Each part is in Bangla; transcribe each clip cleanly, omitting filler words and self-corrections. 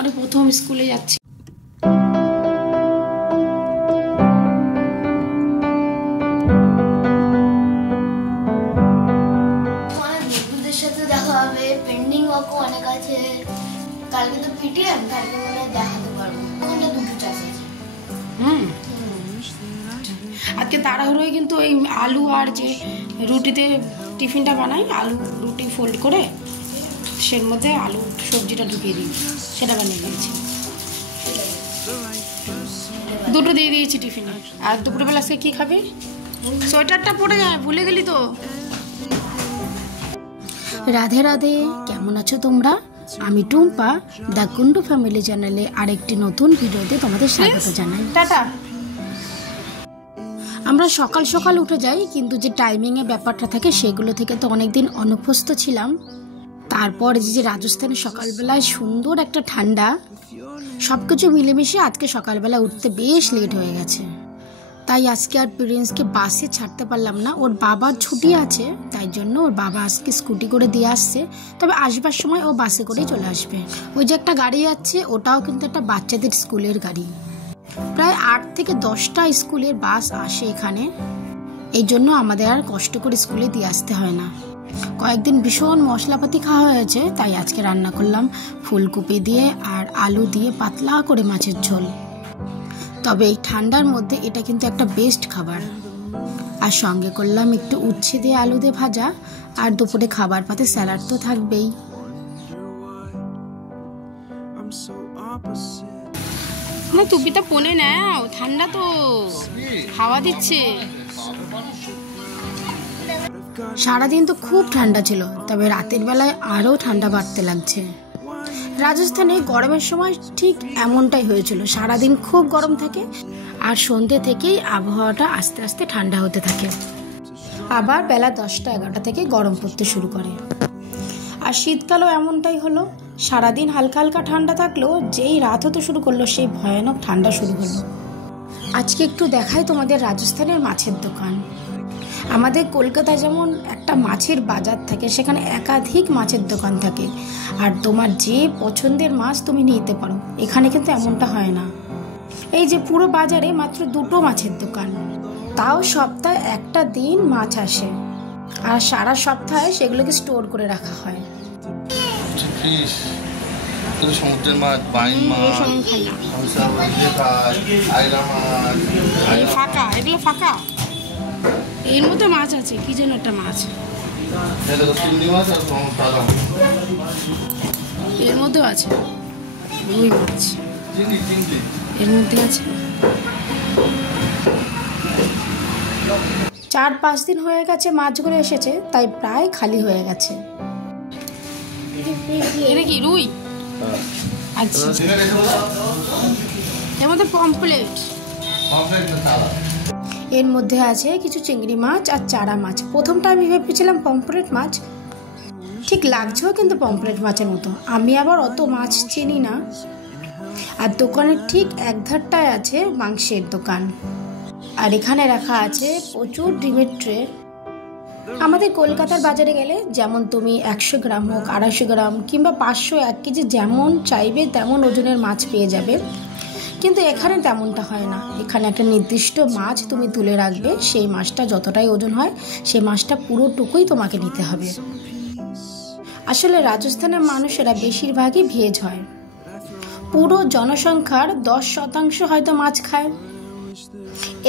পরে প্রথম স্কুলে যাচ্ছি। বন্ধুদের সাথে দেখা হবে, পেন্ডিং ওয়ার্কও অনেক আছে। কালকে তো পিটিএম, কালকে মনে দেখাতে পারবো। ওখানে দুটো চাষ আছে। আজকে তাড়াহুড়োয় কিন্তু ওই আলু আর যে রুটিতে টিফিনটা বানাই, আলু রুটি ফোল্ড করে সের মধ্যে আলু সবজিটা ঢুকিয়ে দিই, সেটা বানিয়ে দিয়েছি। দুটো দিয়ে দিয়েছি টিফিনে। আর দুপুরবেলা সে কী খাবে? সোয়েটারটা পরে যায়, ভুলে গেলি তো। রাধে রাধে, কেমন আছো তোমরা? আমি টুম্পা, দ্য কুন্ডু ফ্যামিলি চ্যানেলে আরেকটি নতুন ভিডিওতে তোমাদের স্বাগত জানাই। টাটা। আমরা সকাল সকাল উঠে যাই, কিন্তু যে টাইমিংয়ে ব্যাপারটা থাকে সেগুলো থেকে তো অনেকদিন অনভ্যস্ত ছিলাম। তারপর যে রাজস্থানে সকালবেলায় সুন্দর একটা ঠান্ডা, সব কিছু মিলেমিশে আজকে সকালবেলা উঠতে বেশ লেট হয়ে গেছে। তাই আজকে আর প্রিন্সকে বাসে ছাড়তে পারলাম না, ওর বাবার ছুটি আছে, তাই জন্য ওর বাবা আজকে স্কুটি করে দিয়ে আসছে। তবে আসবার সময় ও বাসে করেই চলে আসবে। ওই যে একটা গাড়ি যাচ্ছে, ওটাও কিন্তু একটা বাচ্চাদের স্কুলের গাড়ি। প্রায় 8 থেকে 10টা স্কুলের বাস আসে এখানে, এই জন্য আমাদের আর কষ্ট করে স্কুলে দিয়ে আসতে হয় না। কয়েকদিন ভীষণ মশলাপাতি খাওয়া হয়েছে, তাই আজকে রান্না করলাম ফুলকপি দিয়ে আর আলু দিয়ে পাতলা করে মাছের ঝোল। তবে এই ঠান্ডার মধ্যে এটা কিন্তু একটা বেস্ট খাবার। আর সঙ্গে করলাম একটু উচ্ছে দিয়ে আলু দিয়ে ভাজা, আর দুপুরে খাবার পাতে স্যালাড তো থাকবেই। না টুপিটা পনে নাও, ঠান্ডা তো, হাওয়া দিচ্ছে। সারাদিন তো খুব ঠান্ডা ছিল, তবে রাতের বেলায় আরও ঠান্ডা বাড়তে লাগছে। রাজস্থানে গরমের সময় ঠিক এমনটাই হয়েছিল, সারাদিন খুব গরম থাকে আর সন্ধ্যে থেকেই আবহাওয়াটা আস্তে আস্তে ঠান্ডা হতে থাকে। আবার বেলা 10টা-11টা থেকে গরম পড়তে শুরু করে। আর শীতকালও এমনটাই হলো, সারাদিন হালকা হালকা ঠান্ডা থাকলেও যেই রাত হতে শুরু করলো সেই ভয়ানক ঠান্ডা শুরু হলো। আজকে একটু দেখাই তোমাদের রাজস্থানের মাছের দোকান। আমাদের কলকাতায় যেমন একটা মাছের বাজার থাকে, সেখানে একাধিক মাছের দোকান থাকে আর তোমার যে পছন্দের মাছ তুমি নিতে পারো। এখানে কিন্তু এমনটা হয় না। এই যে পুরো বাজারে মাত্র 2টো মাছের দোকান, তাও সপ্তাহে একটা দিন মাছ আসে আর সারা সপ্তাহে সেগুলোকে স্টোর করে রাখা হয়। সমুদ্রের মাছ, বাইন মাছ, ফাঁকা, এগুলো ফাঁকা। এর মধ্যে মাছ আছে, কি যেন একটা মাছ, এর মধ্যেও আছে রুই মাছ, এর মধ্যে আছে। 4-5 দিন হয়ে গেছে মাছগুলো এসেছে, তাই প্রায় খালি হয়ে গেছে। এটা কি রুই? আচ্ছা, এর মধ্যে পমফ্রেট, এর মধ্যে আছে কিছু চিংড়ি মাছ আর চারা মাছ। প্রথমটা আমি ভেবেছিলাম পমফ্রেট মাছ, ঠিক লাগছেও কিন্তু পমফ্রেট মাছের মতো। আমি আবার অত মাছ চিনি না। আর দোকানের ঠিক একধারটায় আছে মাংসের দোকান, আর এখানে রাখা আছে প্রচুর ডিমের ট্রে। আমাদের কলকাতার বাজারে গেলে যেমন তুমি 100 গ্রাম হোক, 250 গ্রাম কিংবা 500, 1 কেজি যেমন চাইবে তেমন ওজনের মাছ পেয়ে যাবে, কিন্তু এখানে তেমনটা হয় না। এখানে একটা নির্দিষ্ট মাছ তুমি তুলে রাখবে, সেই মাছটা যতটাই ওজন হয় সেই মাছটা পুরোটুকুই তোমাকে নিতে হবে। আসলে রাজস্থানের মানুষেরা বেশিরভাগই ভেজ হয়, পুরো জনসংখ্যার 10% হয়তো মাছ খায়।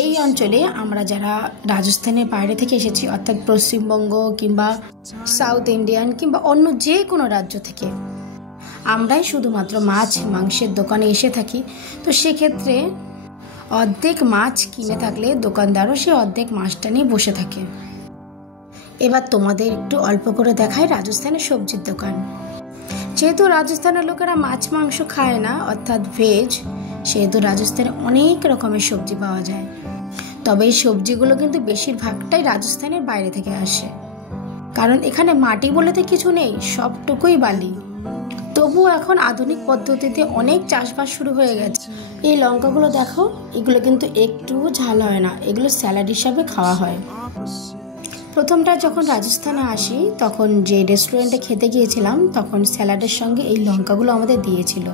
এই অঞ্চলে আমরা যারা রাজস্থানের বাইরে থেকে এসেছি, অর্থাৎ পশ্চিমবঙ্গ কিংবা সাউথ ইন্ডিয়ান কিংবা অন্য যে কোনো রাজ্য থেকে, আমরাই শুধুমাত্র মাছ মাংসের দোকানে এসে থাকি। তো সেক্ষেত্রে অর্ধেক মাছ কিনে থাকলে দোকানদারও সে অর্ধেক মাছটা নিয়ে বসে থাকে। এবার তোমাদের একটু অল্প করে দেখায় রাজস্থানের সবজির দোকান। যেহেতু রাজস্থানের লোকেরা মাছ মাংস খায় না, অর্থাৎ ভেজ, সেহেতু রাজস্থানে অনেক রকমের সবজি পাওয়া যায়। তবে এই সবজিগুলো কিন্তু বেশিরভাগটাই রাজস্থানের বাইরে থেকে আসে, কারণ এখানে মাটি বলে তো কিছু নেই, সবটুকুই বালি। তবুও এখন আধুনিক পদ্ধতিতে অনেক চাষবাস শুরু হয়ে গেছে। এই লঙ্কাগুলো দেখো, এগুলো কিন্তু একটু ঝাল হয় না, এগুলো স্যালাড হিসাবে খাওয়া হয়। প্রথমটা যখন রাজস্থানে আসি তখন যে রেস্টুরেন্টে খেতে গিয়েছিলাম, তখন স্যালাডের সঙ্গে এই লঙ্কাগুলো আমাদের দিয়েছিল।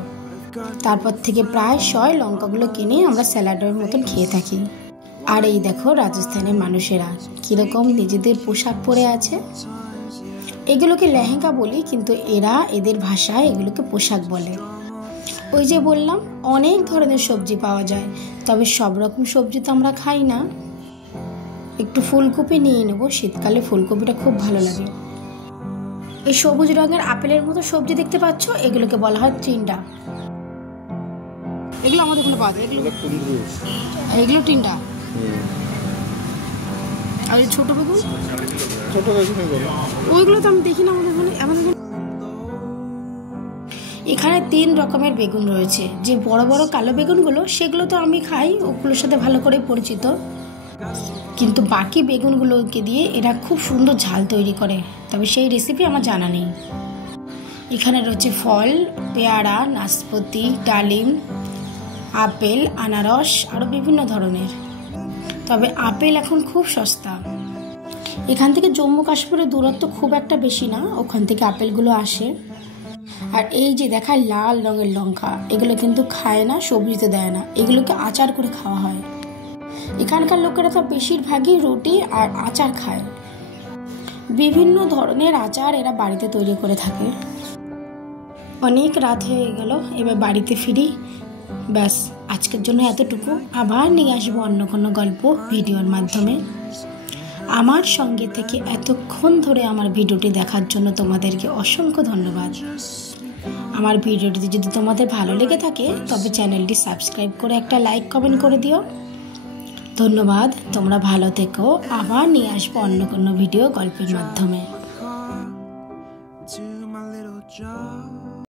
তারপর থেকে প্রায় লঙ্কাগুলো কিনে আমরা স্যালাডের মতন খেয়ে থাকি। আর এই দেখো রাজস্থানের মানুষেরা কীরকম নিজেদের পোশাক পরে আছে। এগুলোকে লেহেঙ্গা বলি, কিন্তু এরা এদের ভাষায় এগুলোকে পোশাক বলে। ওই যে বললাম অনেক ধরনের সবজি পাওয়া যায়, তবে সব রকম সবজি তো আমরা খাই না। একটু ফুলকপি নিয়ে নেব, শীতকালে ফুলকপিটা খুব ভালো লাগে। এই সবুজ রঙের আপেলের মতো সবজি দেখতে পাচ্ছ, এগুলোকে বলা হয় টিন্ডা। এগুলো আমাদের এখানে পাওয়া যায়, এগুলো টিন্ডা। আর এই ছোট বেগুন, ওইগুলো তো আমি দেখি না আমাদের এখানে 3 রকমের বেগুন রয়েছে। যে বড় বড় কালো বেগুনগুলো সেগুলো তো আমি খাই, ওগুলোর সাথে ভালো করে পরিচিত। কিন্তু বাকি বেগুনগুলোকে দিয়ে এরা খুব সুন্দর ঝাল তৈরি করে, তবে সেই রেসিপি আমার জানা নেই। এখানে রয়েছে ফল, পেয়ারা, নাশপাতি, ডালিম, আপেল, আনারস, আরও বিভিন্ন ধরনের। তবে আপেল এখন খুব সস্তা। এখান থেকে জম্মু কাশ্মীরের দূরত্ব খুব একটা বেশি না, ওখান থেকে আপেলগুলো আসে। আর এই যে দেখায় লাল রঙের লঙ্কা, এগুলো কিন্তু খায় না, সবজিতে দেয় না, এগুলোকে আচার করে খাওয়া হয়। এখানকার লোকেরা তো বেশিরভাগই রুটি আর আচার খায়। বিভিন্ন ধরনের আচার এরা বাড়িতে তৈরি করে থাকে। অনেক রাত হয়ে গেল, এবার বাড়িতে ফিরি। ব্যাস আজকের জন্য এতটুকু। আবার নিয়ে আসবো অন্য কোনো গল্প ভিডিওর মাধ্যমে। আমার সঙ্গে থেকে এতক্ষণ ধরে আমার ভিডিওটি দেখার জন্য তোমাদেরকে অসংখ্য ধন্যবাদ। আমার ভিডিওটি যদি তোমাদের ভালো লেগে থাকে তবে চ্যানেলটি সাবস্ক্রাইব করে একটা লাইক কমেন্ট করে দিও। ধন্যবাদ, তোমরা ভালো থেকো। আবার নিয়ে আসবো অন্য কোনো ভিডিও গল্পের মাধ্যমে।